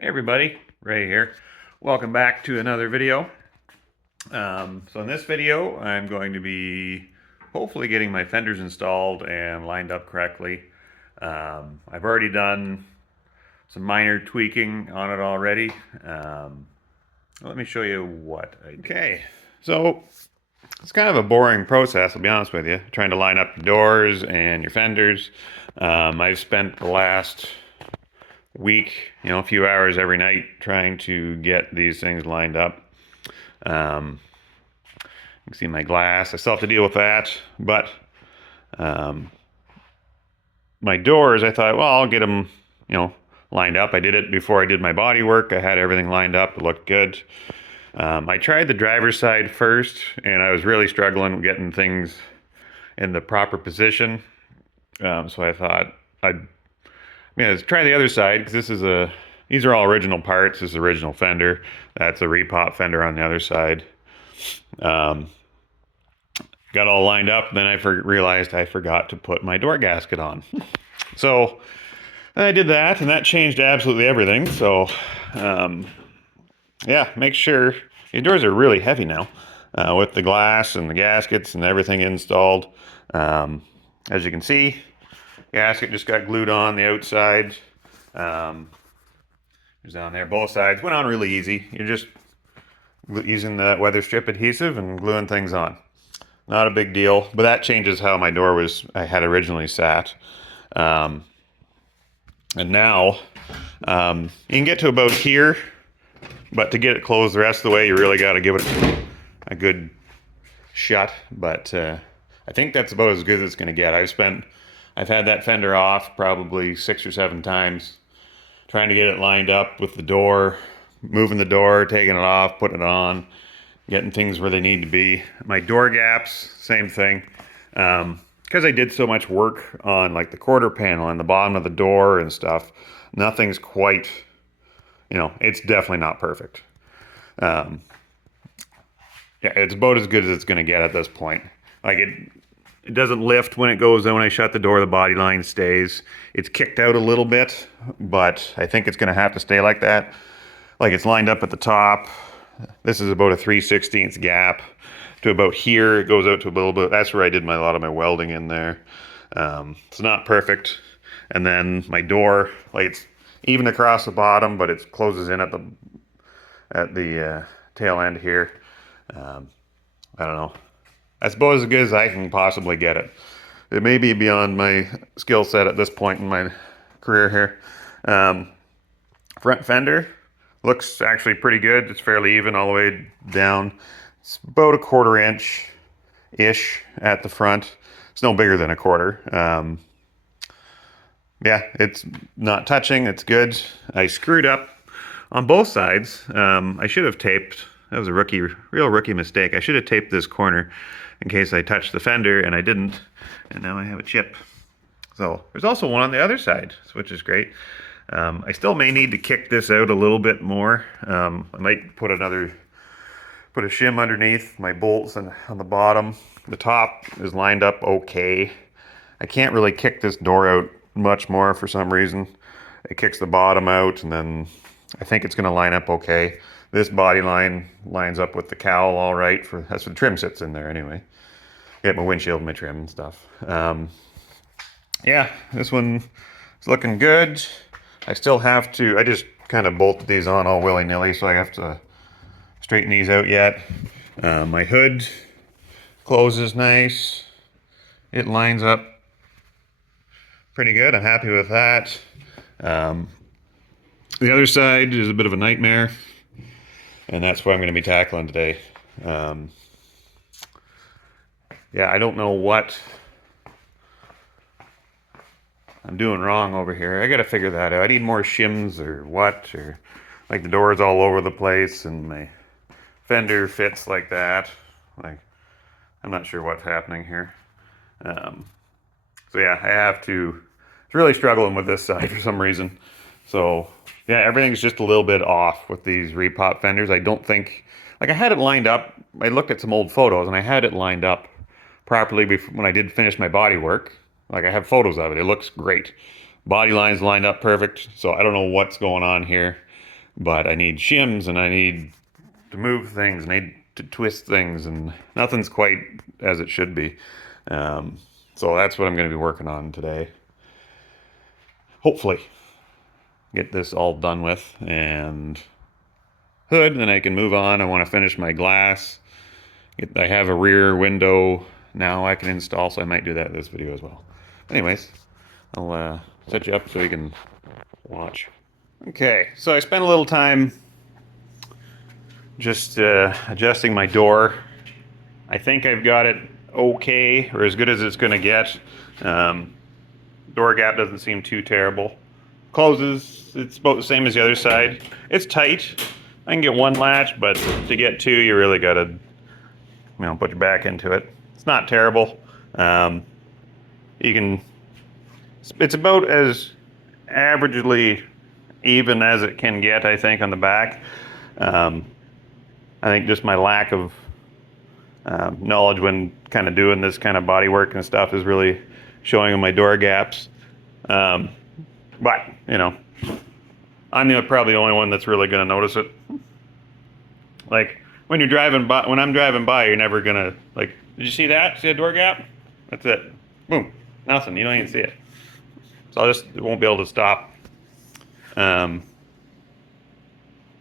Hey everybody, Ray here. Welcome back to another video. So in this video, I'm going to be hopefully getting my fenders installed and lined up correctly. I've already done some minor tweaking on it already. Let me show you what I did. Okay, so it's kind of a boring process, I'll be honest with you, trying to line up your doors and your fenders. I've spent the last week, a few hours every night trying to get these things lined up. You can see my glass. I still have to deal with that, but my doors, I thought, well, I'll get them, lined up. I did it before I did my body work. I had everything lined up. It looked good. I tried the driver's side first, and I was really struggling getting things in the proper position. So I thought let's try the other side, because these are all original parts. This is original fender. That's a repop fender on the other side. Got all lined up, then I realized I forgot to put my door gasket on. So I did that, and that changed absolutely everything. So yeah, make sure your doors are really heavy now, with the glass and the gaskets and everything installed. As you can see, gasket just got glued on the outside. It's on there. Both sides went on really easy. You're just using the weather strip adhesive and gluing things on. Not a big deal, but that changes how my door I had originally sat. And now you can get to about here, but to get it closed the rest of the way, you really got to give it a good shut. But I think that's about as good as it's going to get. I've had that fender off probably 6 or 7 times, trying to get it lined up with the door, moving the door, taking it off, putting it on, getting things where they need to be. My door gaps, same thing. Because I did so much work on like the quarter panel and the bottom of the door and stuff, nothing's quite, it's definitely not perfect. Yeah, it's about as good as it's going to get at this point. Like it doesn't lift when it goes in. When I shut the door, the body line stays. It's kicked out a little bit, but I think it's going to have to stay like that. Like it's lined up at the top. This is about a 3/16 gap to about here. It goes out to a little bit. That's where I did a lot of my welding in there. It's not perfect. And then my door, like it's even across the bottom, but it closes in at the tail end here. I don't know. That's about as good as I can possibly get it. It may be beyond my skill set at this point in my career here. Front fender looks actually pretty good. It's fairly even all the way down. It's about 1/4 inch-ish at the front. It's no bigger than 1/4. Yeah, it's not touching. It's good. I screwed up on both sides. I should have taped. That was a real rookie mistake. I should have taped this corner in case I touched the fender, and I didn't. And now I have a chip. So there's also one on the other side, which is great. I still may need to kick this out a little bit more. I might put a shim underneath my bolts and on the bottom. The top is lined up okay. I can't really kick this door out much more for some reason. It kicks the bottom out, and then I think it's going to line up okay. This body line lines up with the cowl all right. That's what the trim sits in there anyway. Get my windshield and my trim and stuff. Yeah, this one is looking good. I just kind of bolted these on all willy-nilly, so I have to straighten these out yet. My hood closes nice. It lines up pretty good. I'm happy with that. The other side is a bit of a nightmare, and that's what I'm going to be tackling today. Yeah, I don't know what I'm doing wrong over here. I got to figure that out. I need more shims or what, or like the door's all over the place and my fender fits like that. Like, I'm not sure what's happening here. So yeah, it's really struggling with this side for some reason. So yeah, everything's just a little bit off with these repop fenders. I don't think, like I had it lined up. I looked at some old photos and I had it lined up properly when I did finish my body work. Like I have photos of it. It looks great. Body lines lined up perfect. So I don't know what's going on here. but I need shims and I need to move things, and I need to twist things, and nothing's quite as it should be. So that's what I'm going to be working on today. Hopefully get this all done with and hood, and then I can move on. I want to finish my glass. I have a rear window now I can install, so I might do that in this video as well. Anyways, I'll set you up so you can watch. Okay, so I spent a little time just adjusting my door. I think I've got it okay, or as good as it's going to get. Door gap doesn't seem too terrible. Closes, it's about the same as the other side. It's tight. I can get one latch, but to get two, you really got to, put your back into it. It's not terrible. It's about as averagely even as it can get, I think, on the back. I think just my lack of knowledge when kind of doing this kind of body work and stuff is really showing in my door gaps. But, I'm probably the only one that's really going to notice it. Like, when I'm driving by, you're never going to, like, did you see that? See a door gap? That's it. Boom. Nothing. You don't even see it. So I won't be able to stop. Yeah,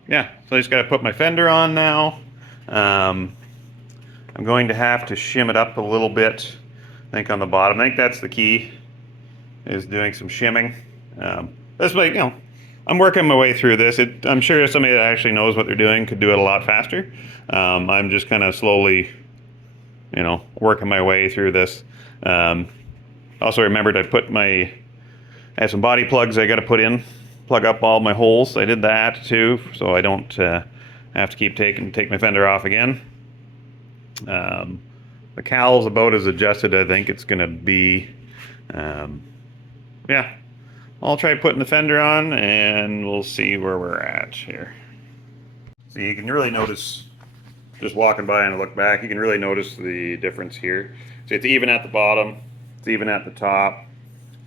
so I just got to put my fender on now. I'm going to have to shim it up a little bit, I think, on the bottom. I think that's the key, is doing some shimming. That's like, I'm working my way through this. I'm sure somebody that actually knows what they're doing could do it a lot faster. I'm just kind of slowly, working my way through this. Also remembered I have some body plugs I got to plug up all my holes. I did that too, so I don't have to keep take my fender off again. The cowl's about as adjusted I think it's going to be. Yeah, I'll try putting the fender on and we'll see where we're at here. So you can really notice, just walking by and look back, you can really notice the difference here. So it's even at the bottom, it's even at the top,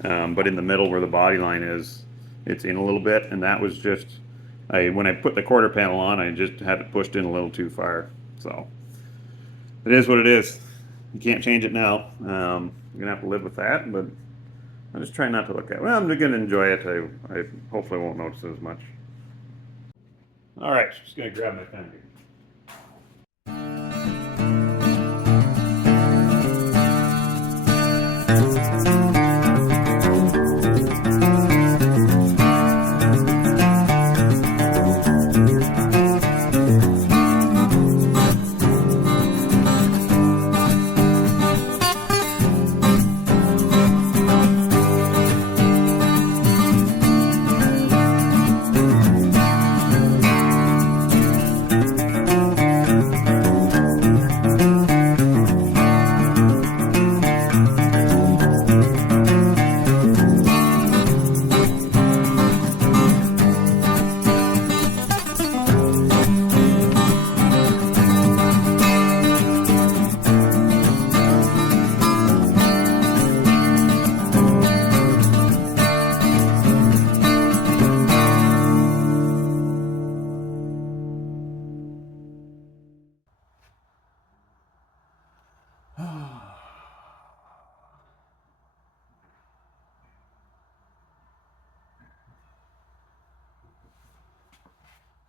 but in the middle where the body line is, it's in a little bit, and that was just, when I put the quarter panel on, I just had it pushed in a little too far. So it is what it is. You can't change it now. You're gonna have to live with that, but I'm just trying not to look at it. Well, I'm gonna enjoy it. I hopefully won't notice it as much. All right, just gonna grab my fender.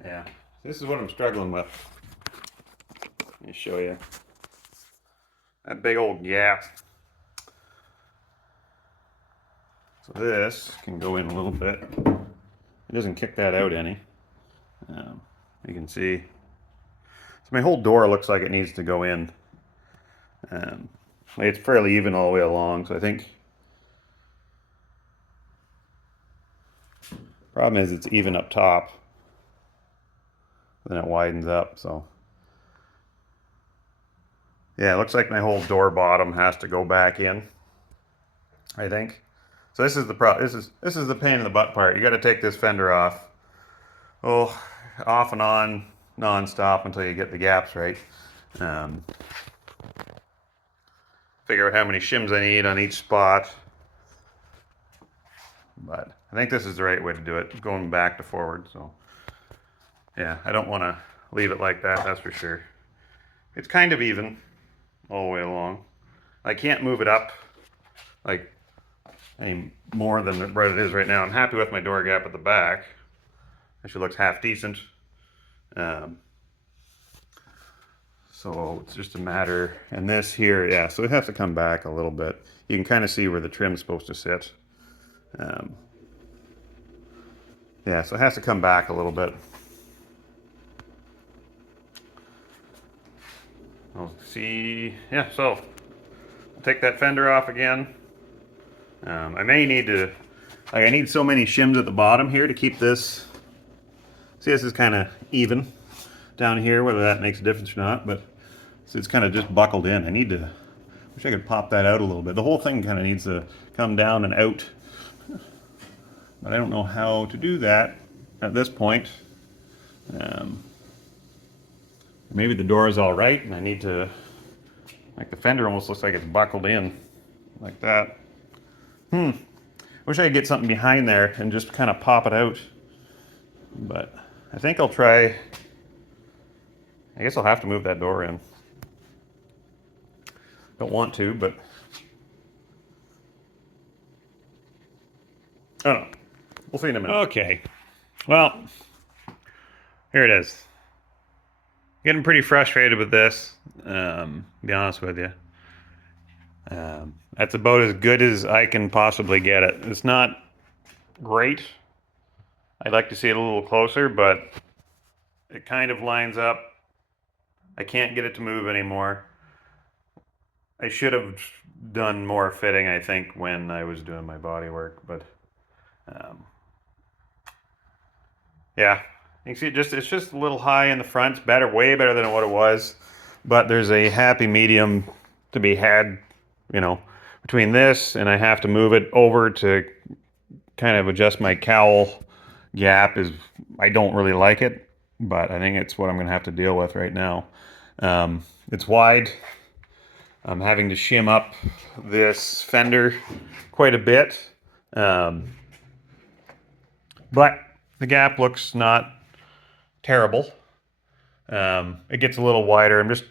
Yeah, this is what I'm struggling with. Let me show you. That big old gap. So this can go in a little bit. It doesn't kick that out any. You can see. So my whole door looks like it needs to go in. It's fairly even all the way along, so I think problem is it's even up top. Then it widens up, so yeah, it looks like my whole door bottom has to go back in, I think. So this is the this is the pain in the butt part. You got to take this fender off, off and on, non-stop until you get the gaps right. Figure out how many shims I need on each spot. But I think this is the right way to do it, going back to forward. So Yeah, I don't want to leave it like that, that's for sure. It's kind of even all the way along. I can't move it up like any more than what it is right now. I'm happy with my door gap at the back. Actually looks half decent. Um, so it's just a matter, and this here, yeah, so it has to come back a little bit. You can kind of see where the trim's supposed to sit. Yeah, so it has to come back a little bit. I'll see, yeah, so I'll take that fender off again. I may need to, like I need so many shims at the bottom here to keep this, see this is kind of even down here, whether that makes a difference or not, but so it's kind of just buckled in. I need to, wish I could pop that out a little bit. The whole thing kind of needs to come down and out, but I don't know how to do that at this point. Maybe the door is all right and I need to, like the fender almost looks like it's buckled in like that. Wish I could get something behind there and just kind of pop it out, but I think I'll try. I guess I'll have to move that door in. Don't want to, but I don't know. We'll see in a minute. Okay, well, here it is. Getting pretty frustrated with this, to be honest with you. That's about as good as I can possibly get it. It's not great. I'd like to see it a little closer, but it kind of lines up. I can't get it to move anymore. I should have done more fitting, I think, when I was doing my body work, but yeah, you can see it's just a little high in the front. It's better, way better than what it was, but there's a happy medium to be had, you know, between this and I have to move it over to kind of adjust my cowl gap. Is I don't really like it, but I think it's what I'm going to have to deal with right now. It's wide. I'm having to shim up this fender quite a bit, but the gap looks not terrible. It gets a little wider. I'm just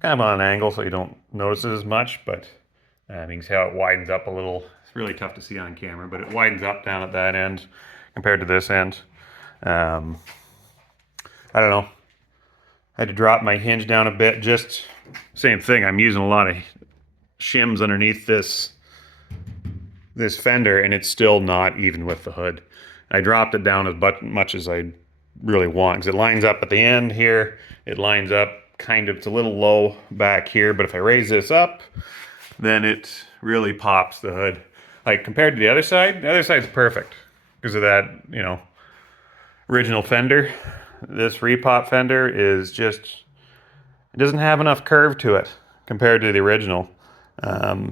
kind of on an angle so you don't notice it as much, but you can see how it widens up a little. It's really tough to see on camera, but it widens up down at that end compared to this end. I don't know. I had to drop my hinge down a bit. Just same thing. I'm using a lot of shims underneath this fender, and it's still not even with the hood. I dropped it down as much as I really want, because it lines up at the end here. It lines up kind of, it's a little low back here, but if I raise this up, then it really pops the hood. Like compared to the other side's perfect because of that, you know, original fender. This repop fender is just, it doesn't have enough curve to it compared to the original. Yeah,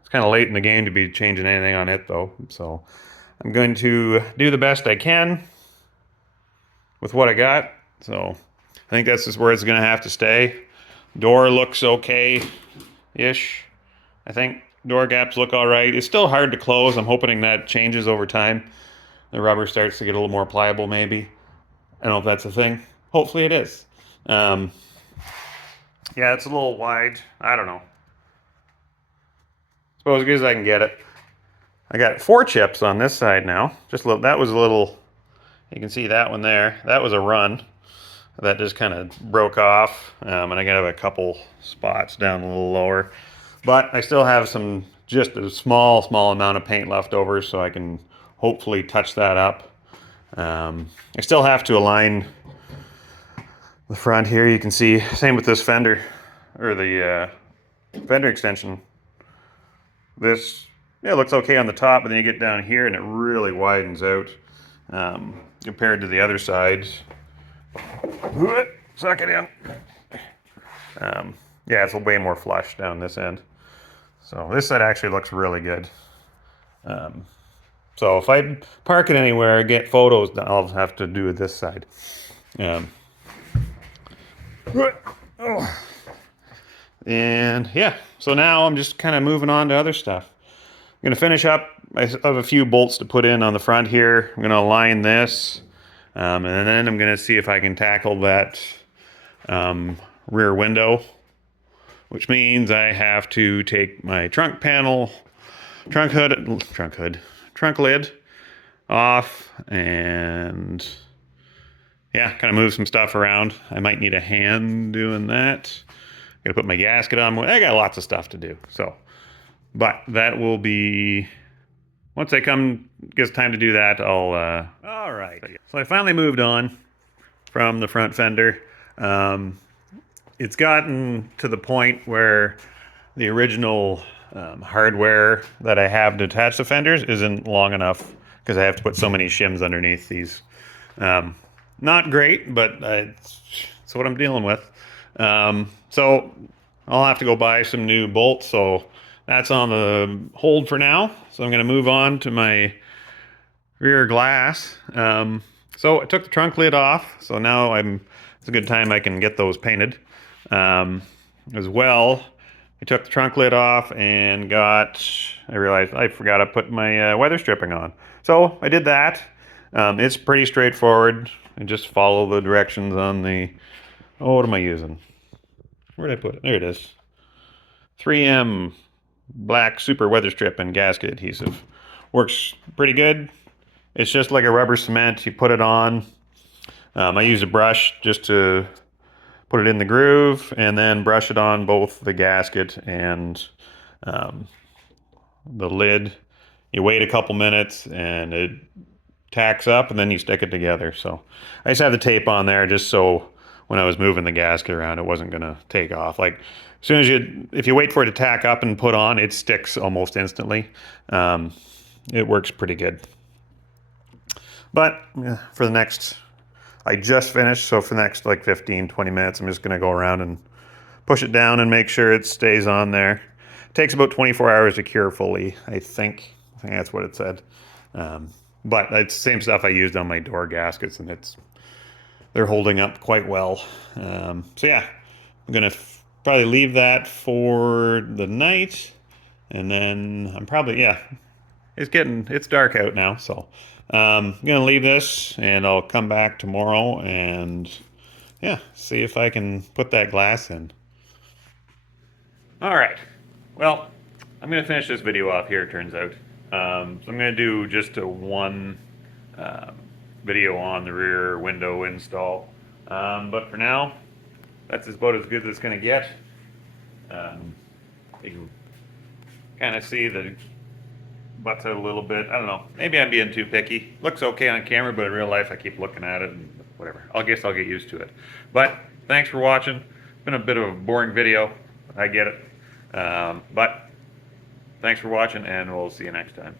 it's kind of late in the game to be changing anything on it though. So I'm going to do the best I can with what I got. So I think that's just where it's going to have to stay. Door looks okay-ish. I think door gaps look all right. It's still hard to close. I'm hoping that changes over time. The rubber starts to get a little more pliable maybe. I don't know if that's a thing. Hopefully it is. Yeah, it's a little wide. I don't know. Suppose as good as I can get it. I got 4 chips on this side now. Just a little, that was a little, you can see that one there. That was a run. That just kind of broke off. And I got a couple spots down a little lower. But I still have some, just a small amount of paint left over, so I can hopefully touch that up. I still have to align the front here. You can see, same with this fender, or the fender extension. This, yeah, it looks okay on the top, but then you get down here and it really widens out compared to the other sides. Suck it in. Yeah, it's way more flush down this end. So this side actually looks really good. So if I park it anywhere, get photos, I'll have to do this side. And yeah, so now I'm just kind of moving on to other stuff. I'm going to finish up. I have a few bolts to put in on the front here. I'm going to align this. And then I'm going to see if I can tackle that rear window, which means I have to take my trunk lid off, and yeah, kind of move some stuff around. I might need a hand doing that. Gotta put my gasket on. I got lots of stuff to do. So, but that will be, once gets time to do that, I'll, all right. So I finally moved on from the front fender. It's gotten to the point where the original hardware that I have to attach the fenders isn't long enough because I have to put so many shims underneath these. Not great, but it's what I'm dealing with. So I'll have to go buy some new bolts. So that's on the hold for now. So I'm going to move on to my rear glass. So I took the trunk lid off. So now it's a good time I can get those painted. As well, I took the trunk lid off and I realized I forgot to put my weather stripping on. So I did that. It's pretty straightforward. I just follow the directions on what am I using? Where did I put it? There it is. 3M black super weather strip and gasket adhesive. Works pretty good. It's just like a rubber cement. You put it on. I use a brush just to put it in the groove, and then brush it on both the gasket and the lid. You wait a couple minutes and it tacks up, and then you stick it together. So I just have the tape on there just so when I was moving the gasket around, it wasn't gonna take off. Like as soon as if you wait for it to tack up and put on, it sticks almost instantly. It works pretty good. But I just finished, so for the next like 15-20 minutes, I'm just gonna go around and push it down and make sure it stays on there. It takes about 24 hours to cure fully, I think that's what it said. But it's the same stuff I used on my door gaskets, and they're holding up quite well. So yeah, I'm gonna probably leave that for the night, and then I'm probably, yeah, it's dark out now, so I'm gonna leave this, and I'll come back tomorrow and yeah, see if I can put that glass in. All right, well, I'm gonna finish this video off here, it turns out. So I'm gonna do just a one video on the rear window install. But for now, that's about as good as it's gonna get. You can kind of see the butts out a little bit. I don't know. Maybe I'm being too picky. Looks okay on camera, but in real life, I keep looking at it and whatever. I guess I'll get used to it. But thanks for watching. It's been a bit of a boring video. I get it. But thanks for watching, and we'll see you next time.